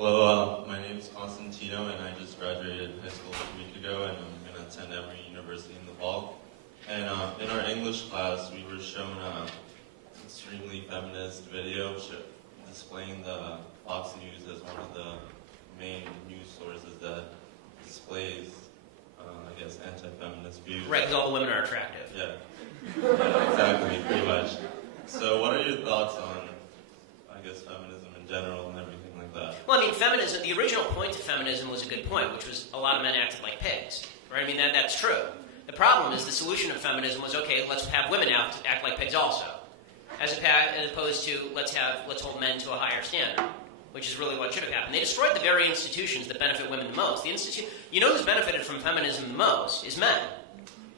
Hello, my name is Constantino, and I just graduated high school a week ago, and I'm going to attend Emory University in the fall. And in our English class, we were shown an extremely feminist video displaying the Fox News as one of the main news sources that displays, I guess, anti-feminist views. Right, because all the women are attractive. Yeah, exactly, pretty much. So what are your thoughts on, I guess, feminism in general and everything like that? Well, I mean, feminism, the original point of feminism was a good point, which was a lot of men acted like pigs, right? I mean, that's true. The problem is the solution of feminism was, okay, let's have women act like pigs also, as opposed to let's hold men to a higher standard, which is really what should have happened. They destroyed the very institutions that benefit women the most. You know who's benefited from feminism the most is men.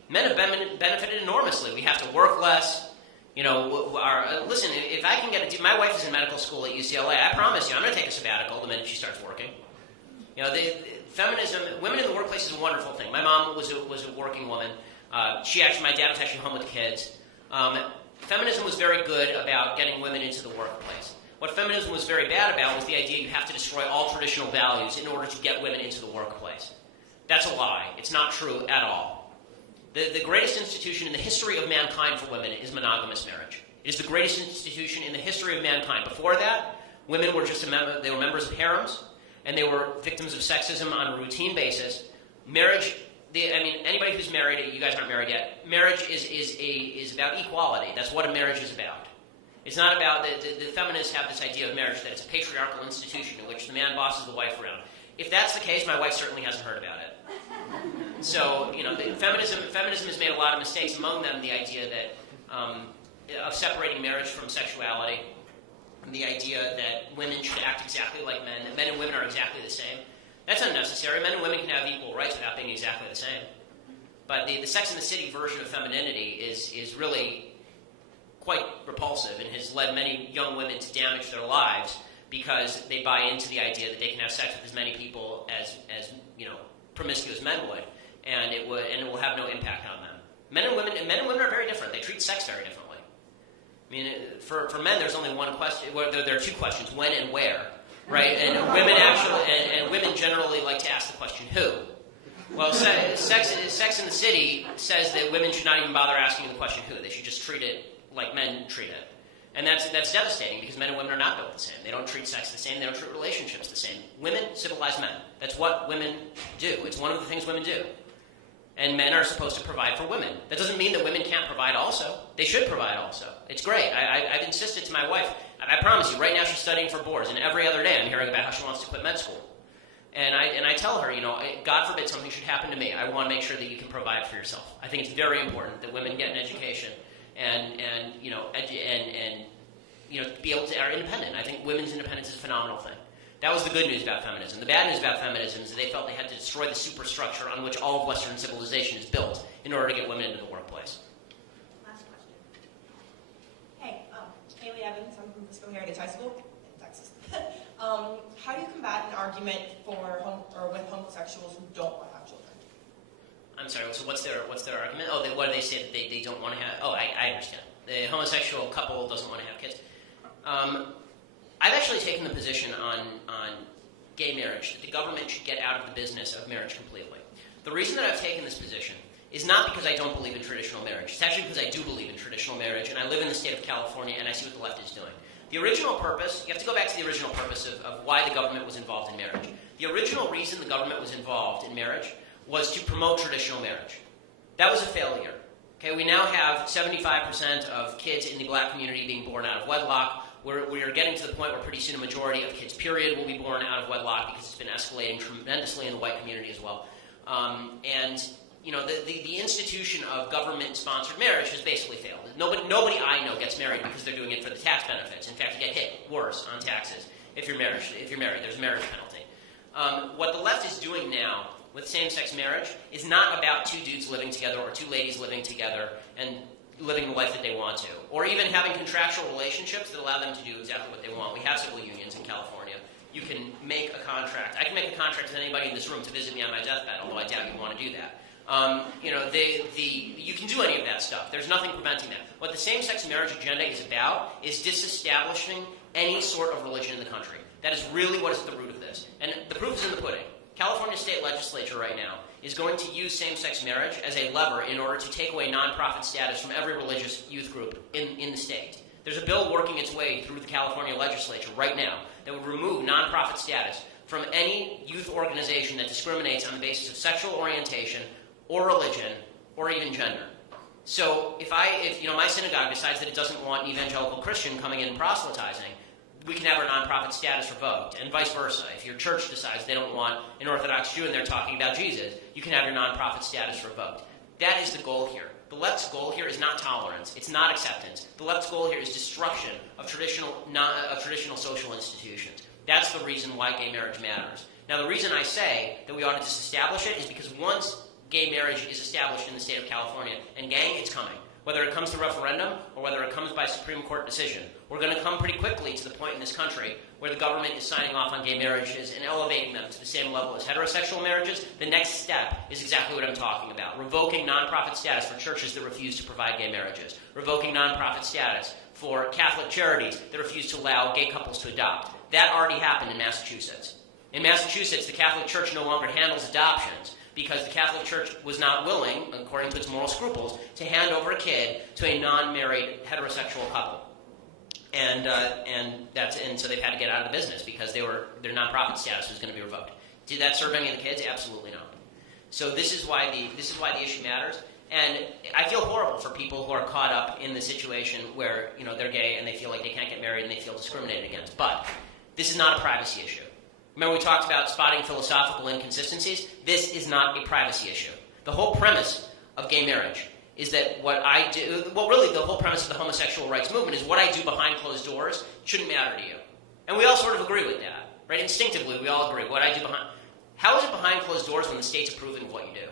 Men have benefited enormously. We have to work less. You know, listen, if I can get my wife is in medical school at UCLA, I promise you, I'm going to take a sabbatical the minute she starts working. You know, feminism, women in the workplace is a wonderful thing. My mom was a working woman. My dad was actually home with the kids. Feminism was very good about getting women into the workplace. What feminism was very bad about was the idea you have to destroy all traditional values in order to get women into the workplace. That's a lie. It's not true at all. The greatest institution in the history of mankind for women is monogamous marriage. It is the greatest institution in the history of mankind. Before that, women were just they were members of harems, and they were victims of sexism on a routine basis. Marriage, anybody who's married, you guys aren't married yet, marriage is about equality. That's what a marriage is about. It's not about, the feminists have this idea of marriage, that it's a patriarchal institution in which the man bosses the wife around. If that's the case, my wife certainly hasn't heard about it. So, you know, feminism has made a lot of mistakes, among them the idea that of separating marriage from sexuality, and the idea that women should act exactly like men, that men and women are exactly the same. That's unnecessary. Men and women can have equal rights without being exactly the same. But the Sex and the City version of femininity is really quite repulsive and has led many young women to damage their lives because they buy into the idea that they can have sex with as many people as you know, promiscuous men would, and it will have no impact on them. Men and women are very different. They treat sex very differently. I mean, for men, there's only one question. Well, there are two questions: when and where, right? And women generally like to ask the question who. Well, Sex and the City says that women should not even bother asking the question who. They should just treat it like men treat it. And that's devastating because men and women are not built the same. They don't treat sex the same. They don't treat relationships the same. Women civilize men. That's what women do. It's one of the things women do. And men are supposed to provide for women. That doesn't mean that women can't provide also. They should provide also. It's great. I've insisted to my wife. I promise you, right now she's studying for boards, and every other day I'm hearing about how she wants to quit med school. And I tell her, you know, God forbid something should happen to me. I want to make sure that you can provide for yourself. I think it's very important that women get an education and you know, be able to are independent. I think women's independence is a phenomenal thing. That was the good news about feminism. The bad news about feminism is that they felt they had to destroy the superstructure on which all of Western civilization is built in order to get women into the workplace. Last question. Hey, Haley Evans. I'm from Frisco Heritage High School in Texas. How do you combat an argument with homosexuals who don't want to have children? I'm sorry, so what's their argument? Oh, what do they say that they don't want to have? Oh, I understand. The homosexual couple doesn't want to have kids. I've actually taken the position on gay marriage, that the government should get out of the business of marriage completely. The reason that I've taken this position is not because I don't believe in traditional marriage. It's actually because I do believe in traditional marriage, and I live in the state of California, and I see what the left is doing. The original purpose, you have to go back to the original purpose of why the government was involved in marriage. The original reason the government was involved in marriage was to promote traditional marriage. That was a failure. Okay, we now have 75% of kids in the black community being born out of wedlock. We are getting to the point where pretty soon a majority of kids, period, will be born out of wedlock because it's been escalating tremendously in the white community as well. And you know, the institution of government-sponsored marriage has basically failed. Nobody I know gets married because they're doing it for the tax benefits. In fact, you get hit worse on taxes if you're married. There's a marriage penalty. What the left is doing now with same-sex marriage is not about two dudes living together or two ladies living together and living the life that they want to, or even having contractual relationships that allow them to do exactly what they want. We have civil unions in California. You can make a contract. I can make a contract with anybody in this room to visit me on my deathbed, although I doubt you want to do that. You can do any of that stuff. There's nothing preventing that. What the same-sex marriage agenda is about is disestablishing any sort of religion in the country. That is really what is at the root of this. And the proof is in the pudding. California state legislature right now is going to use same-sex marriage as a lever in order to take away nonprofit status from every religious youth group in the state. There's a bill working its way through the California legislature right now that would remove nonprofit status from any youth organization that discriminates on the basis of sexual orientation or religion or even gender. So if my synagogue decides that it doesn't want an evangelical Christian coming in and proselytizing, we can have our nonprofit status revoked, and vice versa. If your church decides they don't want an Orthodox Jew and they're talking about Jesus, you can have your nonprofit status revoked. That is the goal here. The left's goal here is not tolerance. It's not acceptance. The left's goal here is destruction of traditional social institutions. That's the reason why gay marriage matters. Now, the reason I say that we ought to disestablish it is because once gay marriage is established in the state of California, and gang, it's coming. Whether it comes to referendum or whether it comes by Supreme Court decision, we're going to come pretty quickly to the point in this country where the government is signing off on gay marriages and elevating them to the same level as heterosexual marriages. The next step is exactly what I'm talking about, revoking nonprofit status for churches that refuse to provide gay marriages, revoking nonprofit status for Catholic charities that refuse to allow gay couples to adopt. That already happened in Massachusetts. In Massachusetts, the Catholic Church no longer handles adoptions because the Catholic Church was not willing, according to its moral scruples, to hand over a kid to a non-married heterosexual couple. And so they've had to get out of the business because their nonprofit status was going to be revoked. Did that serve any of the kids? Absolutely not. So this is why the issue matters. And I feel horrible for people who are caught up in the situation where they're gay and they feel like they can't get married and they feel discriminated against. But this is not a privacy issue. Remember we talked about spotting philosophical inconsistencies? This is not a privacy issue. The whole premise of gay marriage is that what I do, well, really the whole premise of the homosexual rights movement is what I do behind closed doors shouldn't matter to you. And we all sort of agree with that, right? Instinctively, we all agree. What I do behind... How is it behind closed doors when the state's approving of what you do?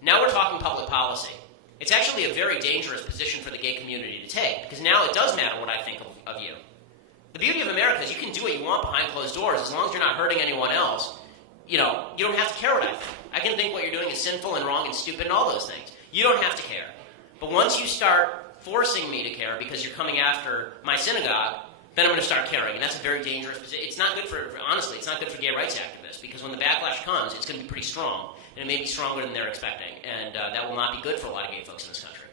Now we're talking public policy. It's actually a very dangerous position for the gay community to take, because now it does matter what I think of you. The beauty of America is you can do what you want behind closed doors as long as you're not hurting anyone else. You don't have to care what I think. I can think what you're doing is sinful and wrong and stupid and all those things. You don't have to care. But once you start forcing me to care because you're coming after my synagogue, then I'm going to start caring. And that's a very dangerous position. It's not good honestly, it's not good for gay rights activists because when the backlash comes, it's going to be pretty strong. And it may be stronger than they're expecting. And that will not be good for a lot of gay folks in this country.